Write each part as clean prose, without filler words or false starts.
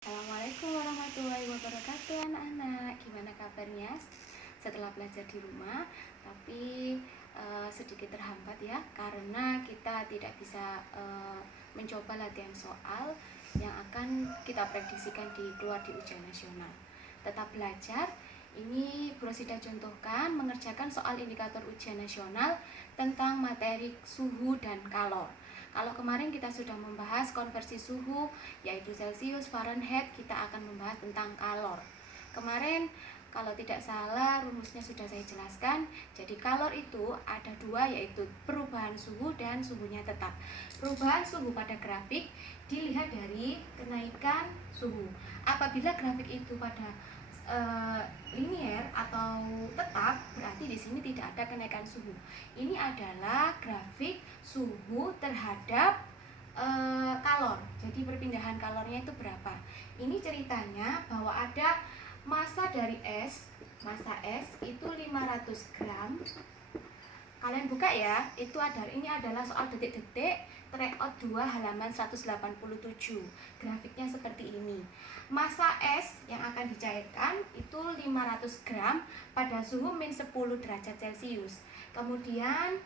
Assalamualaikum warahmatullahi wabarakatuh anak-anak. Gimana kabarnya setelah belajar di rumah? Tapi sedikit terhambat ya, karena kita tidak bisa mencoba latihan soal yang akan kita prediksikan keluar di ujian nasional. Tetap belajar. Ini Bu Rosida contohkan mengerjakan soal indikator ujian nasional tentang materi suhu dan kalor. Kalau kemarin kita sudah membahas konversi suhu, yaitu Celcius, Fahrenheit, kita akan membahas tentang kalor. Kemarin kalau tidak salah rumusnya sudah saya jelaskan. Jadi kalor itu ada dua, yaitu perubahan suhu dan suhunya tetap. Perubahan suhu pada grafik dilihat dari kenaikan suhu. Apabila grafik itu pada linier atau tetap, berarti di sini tidak ada kenaikan suhu. Ini adalah grafik suhu terhadap kalor. Jadi perpindahan kalornya itu berapa? Ini ceritanya bahwa ada massa dari es, massa es itu 500 gram. Kalian buka ya, ini adalah soal detik-detik tryout 2 halaman 187. Grafiknya seperti ini. Massa es yang akan dicairkan itu 500 gram pada suhu min 10 derajat Celcius. Kemudian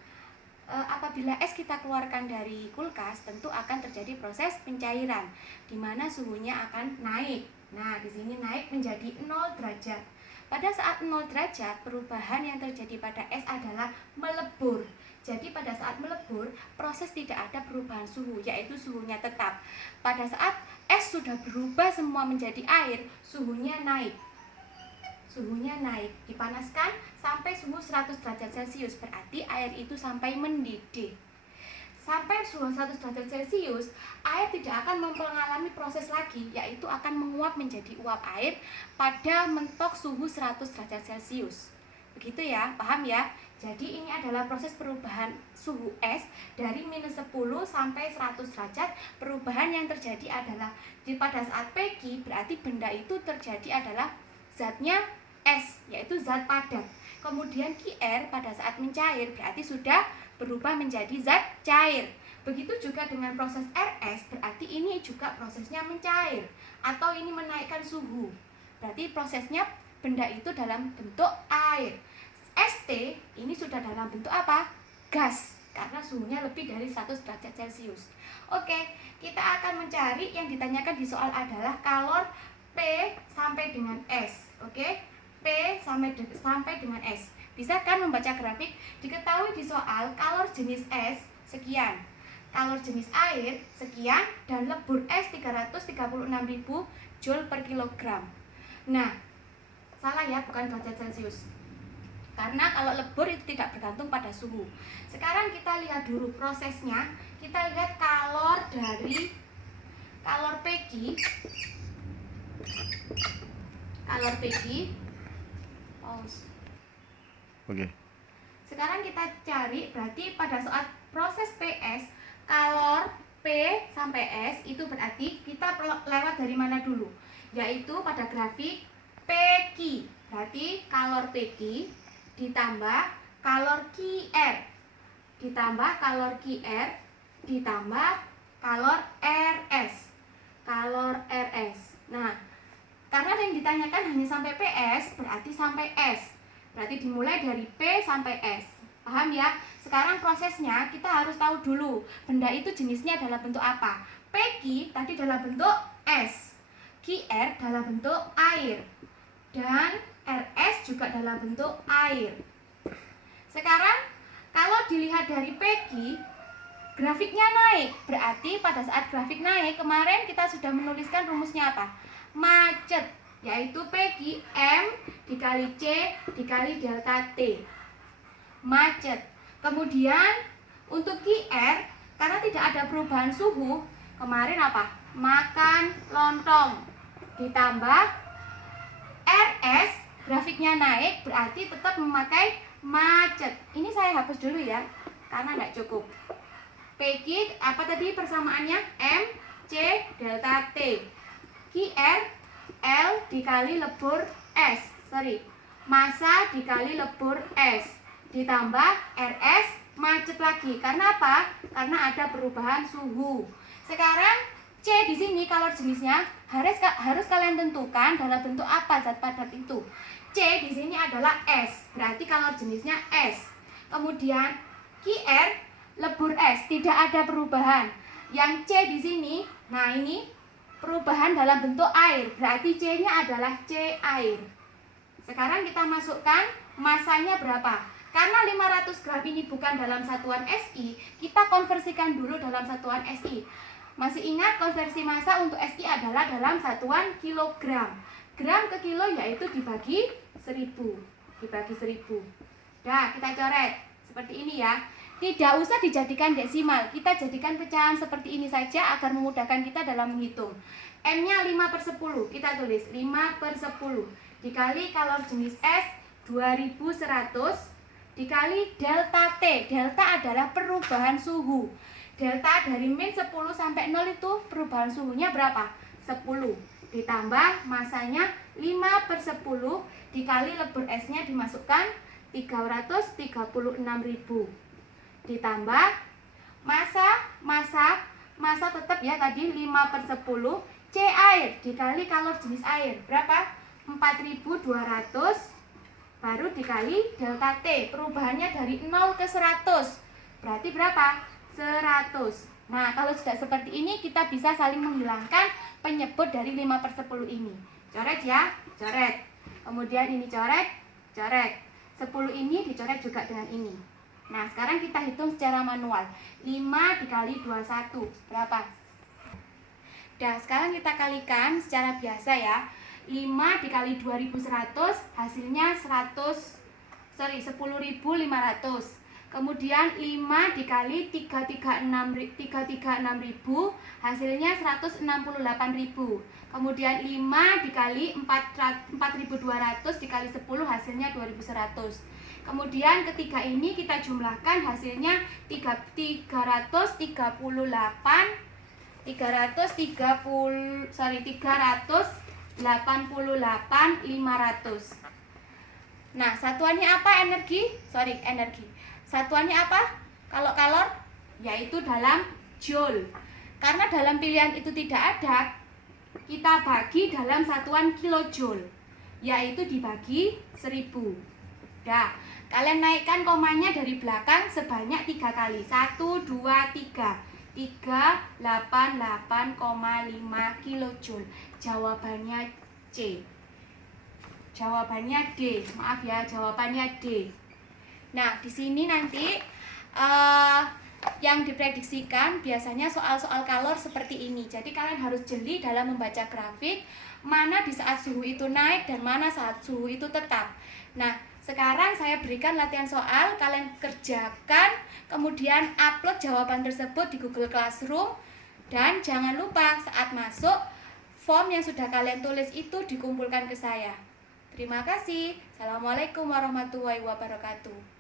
apabila es kita keluarkan dari kulkas, tentu akan terjadi proses pencairan di mana suhunya akan naik. Nah, di sini naik menjadi 0 derajat. Pada saat 0 derajat, perubahan yang terjadi pada es adalah melebur. Jadi pada saat melebur, proses tidak ada perubahan suhu, yaitu suhunya tetap. Pada saat es sudah berubah semua menjadi air, suhunya naik. Suhunya naik, dipanaskan sampai suhu 100 derajat Celcius, berarti air itu sampai mendidih. Sampai suhu 100 derajat Celcius, air tidak akan mengalami proses lagi, yaitu akan menguap menjadi uap air pada mentok suhu 100 derajat Celcius. Begitu ya, paham ya? Jadi ini adalah proses perubahan suhu es dari minus 10 sampai 100 derajat. Perubahan yang terjadi adalah pada saat Pg, berarti benda itu terjadi adalah zatnya es, yaitu zat padat. Kemudian Qr pada saat mencair berarti sudah berubah menjadi zat cair. Begitu juga dengan proses Rs, berarti ini juga prosesnya mencair atau ini menaikkan suhu. Berarti prosesnya benda itu dalam bentuk air. St ini sudah dalam bentuk apa? Gas, karena suhunya lebih dari 100 derajat Celcius. Oke, kita akan mencari yang ditanyakan di soal adalah kalor P sampai dengan S. Oke, P sampai dengan S. Bisa kan membaca grafik? Diketahui di soal kalor jenis es sekian, kalor jenis air sekian, dan lebur es 336.000 Joule per kilogram. Nah, salah ya, bukan derajat Celcius. Karena kalau lebur itu tidak bergantung pada suhu. Sekarang kita lihat dulu prosesnya. Kita lihat kalor dari kalor Pg. Kalor Pg. Pause. Oke. Sekarang kita cari, berarti pada saat proses PS, kalor P sampai S itu berarti kita lewat dari mana dulu? Yaitu pada grafik PQ. Berarti kalor PQ ditambah kalor QR ditambah kalor QR ditambah kalor RS. Kalor RS. Nah, karena yang ditanyakan hanya sampai PS, berarti sampai S. Berarti dimulai dari P sampai S. Paham ya? Sekarang prosesnya kita harus tahu dulu benda itu jenisnya dalam bentuk apa. PQ tadi dalam bentuk S, QR dalam bentuk air, dan RS juga dalam bentuk air. Sekarang kalau dilihat dari PQ, grafiknya naik. Berarti pada saat grafik naik, kemarin kita sudah menuliskan rumusnya apa? Macet, yaitu PQ M dikali C dikali delta T. Macet. Kemudian untuk QR, karena tidak ada perubahan suhu, kemarin apa? Makan lontong. Ditambah RS, grafiknya naik, berarti tetap memakai macet. Ini saya hapus dulu ya, karena nggak cukup. PQ apa tadi persamaannya? M C delta T. QR L dikali lebur S. Massa dikali lebur S. Ditambah RS, macet lagi. Karena apa? Karena ada perubahan suhu. Sekarang C di sini kalor jenisnya harus kalian tentukan dalam bentuk apa zat padat itu. C di sini adalah S, berarti kalor jenisnya S. Kemudian Qr lebur S, tidak ada perubahan. Yang C di sini, nah ini perubahan dalam bentuk air, berarti C-nya adalah C air. Sekarang kita masukkan masanya berapa? Karena 500 gram ini bukan dalam satuan SI, kita konversikan dulu dalam satuan SI. Masih ingat konversi massa untuk SI adalah dalam satuan kilogram. Gram ke kilo yaitu dibagi 1000. Dibagi 1000. Nah, kita coret seperti ini ya. Tidak usah dijadikan desimal, kita jadikan pecahan seperti ini saja agar memudahkan kita dalam menghitung. M-nya 5/10, kita tulis 5/10 dikali kalor jenis S 2100 dikali delta T. Delta adalah perubahan suhu. Delta dari min 10 sampai 0 itu perubahan suhunya berapa? 10. Ditambah masanya 5/10 dikali lebur S-nya dimasukkan 336.000. Ditambah massa tetap ya tadi 5/10 C air dikali kalor jenis air berapa? 4200 baru dikali delta T, perubahannya dari 0 ke 100 berarti berapa? 100. Nah, kalau sudah seperti ini kita bisa saling menghilangkan penyebut dari 5/10 ini. Coret ya, coret. Kemudian ini coret, coret. 10 ini dicoret juga dengan ini. Nah, sekarang kita hitung secara manual. 5 dikali 21 berapa? Nah, sekarang kita kalikan secara biasa ya. 5 dikali 2100 hasilnya 10.500. Kemudian 5 dikali 336.000 hasilnya 168.000. Kemudian 5 dikali 4.200 dikali 10 hasilnya 2.100. Kemudian ketiga ini kita jumlahkan hasilnya 388.500. Nah, satuannya apa energi? Satuannya apa? Kalau kalor yaitu dalam joule. Karena dalam pilihan itu tidak ada, kita bagi dalam satuan kilojoule, yaitu dibagi 1000. Nah, kalian naikkan komanya dari belakang sebanyak 3 kali. 1, 2, 3. 388,5 kilojoule. Jawabannya C. Jawabannya D. Maaf ya, jawabannya D. Nah, di sini nanti yang diprediksikan biasanya soal-soal kalor seperti ini. Jadi kalian harus jeli dalam membaca grafik mana di saat suhu itu naik dan mana saat suhu itu tetap. Nah, sekarang saya berikan latihan soal, kalian kerjakan, kemudian upload jawaban tersebut di Google Classroom. Dan jangan lupa saat masuk, form yang sudah kalian tulis itu dikumpulkan ke saya. Terima kasih. Assalamualaikum warahmatullahi wabarakatuh.